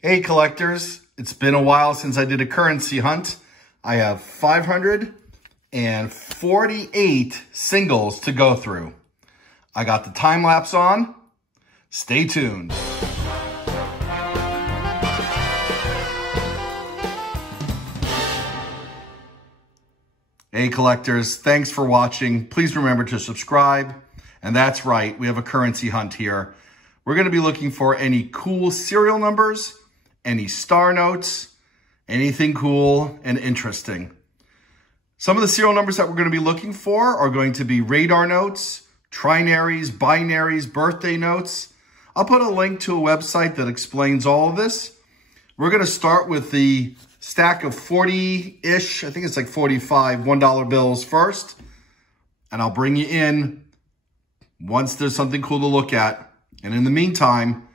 Hey collectors, it's been a while since I did a currency hunt. I have 548 singles to go through. I got the time lapse on. Stay tuned. Hey collectors, thanks for watching. Please remember to subscribe. And that's right, we have a currency hunt here. We're going to be looking for any cool serial numbers, any star notes, anything cool and interesting. Some of the serial numbers that we're going to be looking for are going to be radar notes, trinaries, binaries, birthday notes. I'll put a link to a website that explains all of this. We're going to start with the stack of 40-ish, I think it's like 45 $1 bills first. And I'll bring you in once there's something cool to look at. And in the meantime,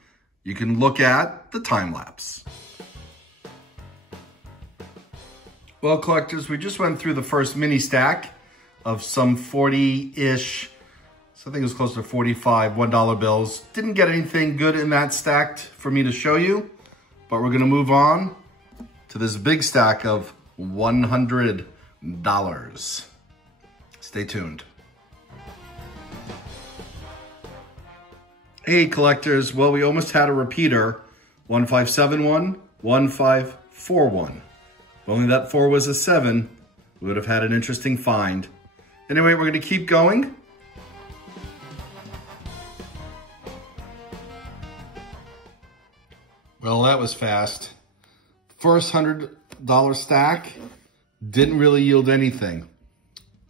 you can look at the time lapse. Well, collectors, we just went through the first mini stack of some 40-ish, so I think it was close to 45 $1 bills. Didn't get anything good in that stack for me to show you, but we're gonna move on to this big stack of $100. Stay tuned. Hey collectors, well, we almost had a repeater, 1571, 1541. If only that 4 was a 7, we would have had an interesting find. Anyway, we're gonna keep going. Well, that was fast. First $100 stack didn't really yield anything.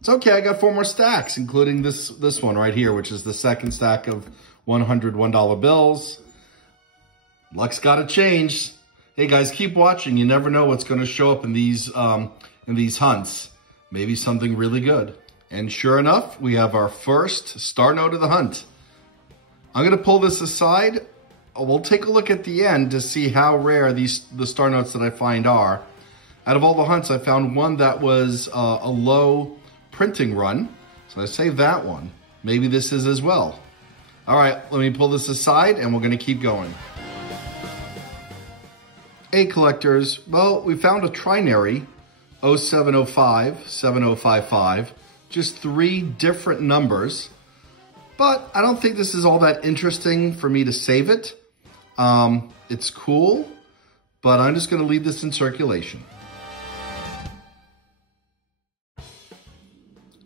It's okay, I got 4 more stacks, including this one right here, which is the second stack of 100 $1 bills. Luck's gotta change. Hey guys, keep watching. You never know what's gonna show up in these hunts. Maybe something really good. And sure enough, we have our first star note of the hunt. I'm gonna pull this aside. We'll take a look at the end to see how rare the star notes that I find are. Out of all the hunts, I found one that was a low printing run. So I saved that one. Maybe this is as well. All right, let me pull this aside and we're gonna keep going. Hey collectors, well, we found a trinary, 0705, 7055, just 3 different numbers, but I don't think this is all that interesting for me to save it. It's cool, but I'm just gonna leave this in circulation.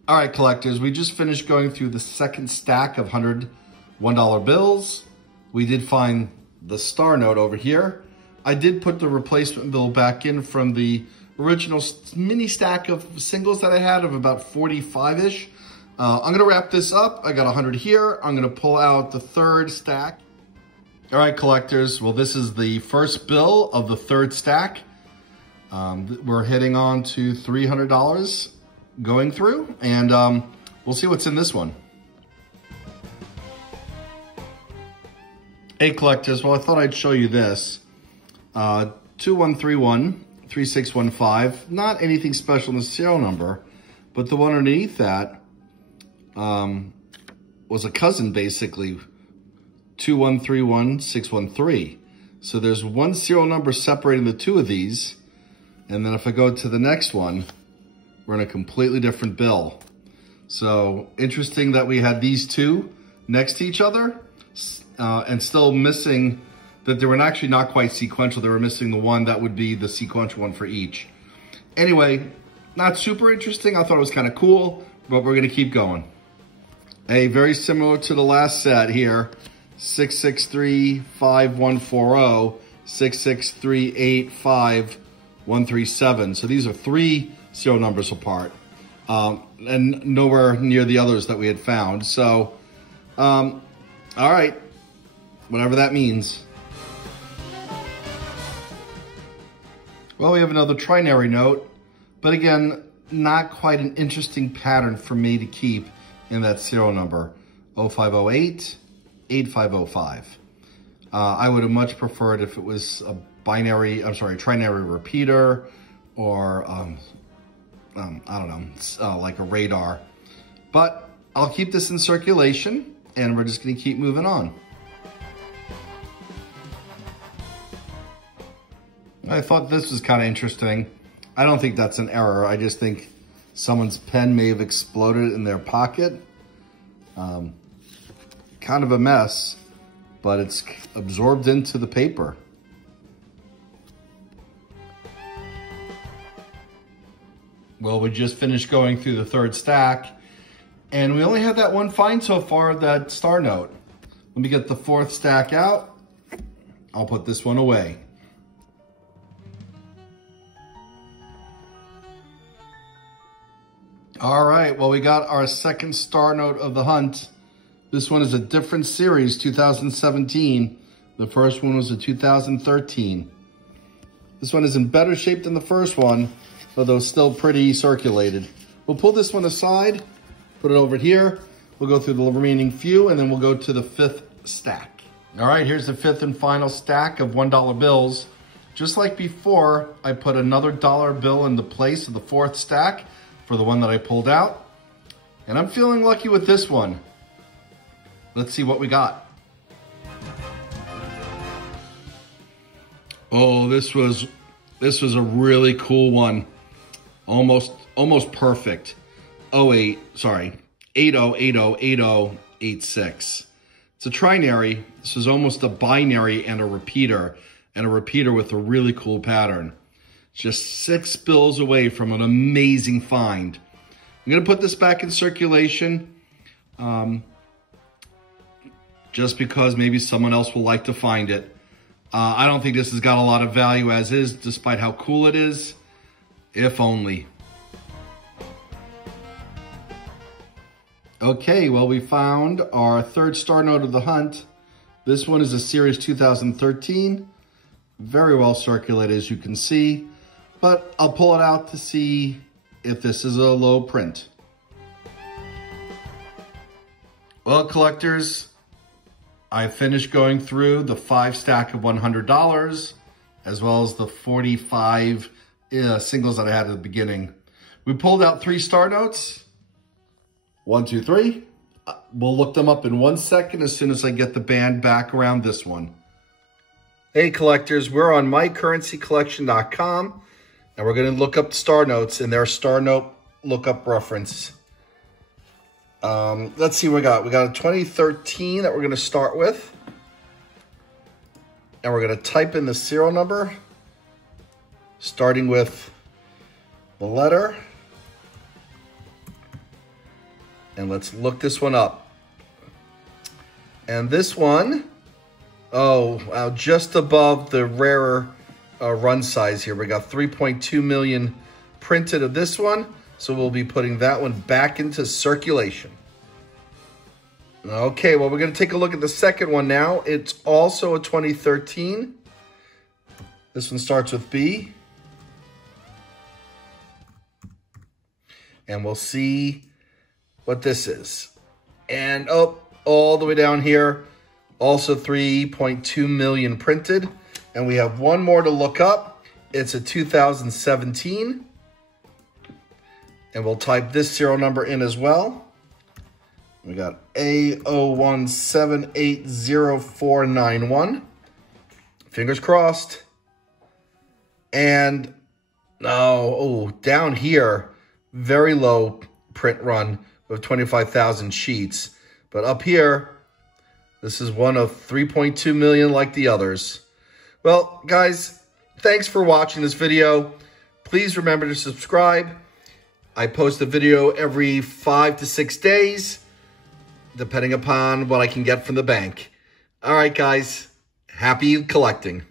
All right, collectors, we just finished going through the second stack of 100 $1 bills. We did find the star note over here. I did put the replacement bill back in from the original mini stack of singles that I had of about 45-ish. I'm gonna wrap this up. I got 100 here. I'm gonna pull out the third stack. All right, collectors. Well, this is the first bill of the third stack. We're heading on to $300 going through, and we'll see what's in this one. Hey collectors, well, I thought I'd show you this. 2131 3615, not anything special in the serial number, but the one underneath that was a cousin, basically, 2131 613. So there's one serial number separating the two of these, and then if I go to the next one, we're in a completely different bill. So interesting that we had these two next to each other, and still missing that they were actually not quite sequential. They were missing the one that would be the sequential one for each. Anyway, not super interesting. I thought it was kind of cool, but we're gonna keep going. Hey, very similar to the last set here, 6635140, 66385 So these are 3 serial numbers apart, and nowhere near the others that we had found. So, all right, whatever that means. Well, we have another trinary note, but again, not quite an interesting pattern for me to keep in that serial number, 0508 8505. I would have much preferred if it was a trinary repeater, or I don't know, like a radar. But I'll keep this in circulation, and we're just gonna keep moving on. I thought this was kind of interesting. I don't think that's an error. I just think someone's pen may have exploded in their pocket. Kind of a mess, but it's absorbed into the paper. Well, we just finished going through the third stack, and we only had that one find so far, that star note. Let me get the fourth stack out. I'll put this one away. All right, well, we got our second star note of the hunt. This one is a different series, 2017. The first one was a 2013. This one is in better shape than the first one, although still pretty circulated. We'll pull this one aside, put it over here. We'll go through the remaining few, and then we'll go to the fifth stack. All right, here's the fifth and final stack of $1 bills. Just like before, I put another dollar bill in the place of the fourth stack for the one that I pulled out. And I'm feeling lucky with this one. Let's see what we got. Oh, this was a really cool one. Almost perfect. 80808086. It's a trinary. This is almost a binary and a repeater with a really cool pattern. Just 6 bills away from an amazing find. I'm gonna put this back in circulation just because maybe someone else will like to find it. I don't think this has got a lot of value as is, despite how cool it is. If only. Okay, well, we found our third star note of the hunt. This one is a series 2013. Very well circulated, as you can see. But I'll pull it out to see if this is a low print. Well, collectors, I finished going through the 5 stack of $100, as well as the 45 singles that I had at the beginning. We pulled out 3 star notes. 1, 2, 3. We'll look them up in 1 second as soon as I get the band back around this one. Hey collectors, we're on mycurrencycollection.com, and we're going to look up star notes in their star note lookup reference. Let's see what we got. We got a 2013 that we're going to start with. And we're going to type in the serial number, starting with the letter. And let's look this one up. And this one, just above the rarer run size here. We got 3.2 million printed of this one. So we'll be putting that one back into circulation. Okay, well, we're going to take a look at the second one now. It's also a 2013. This one starts with B. And we'll see what this is. And all the way down here, also 3.2 million printed. And we have one more to look up. It's a 2017. And we'll type this serial number in as well. We got A01780491. Fingers crossed. And down here, very low print run of 25,000 sheets. But up here, this is one of 3.2 million like the others. Well, guys, thanks for watching this video. Please remember to subscribe. I post a video every 5 to 6 days, depending upon what I can get from the bank. All right, guys, happy collecting.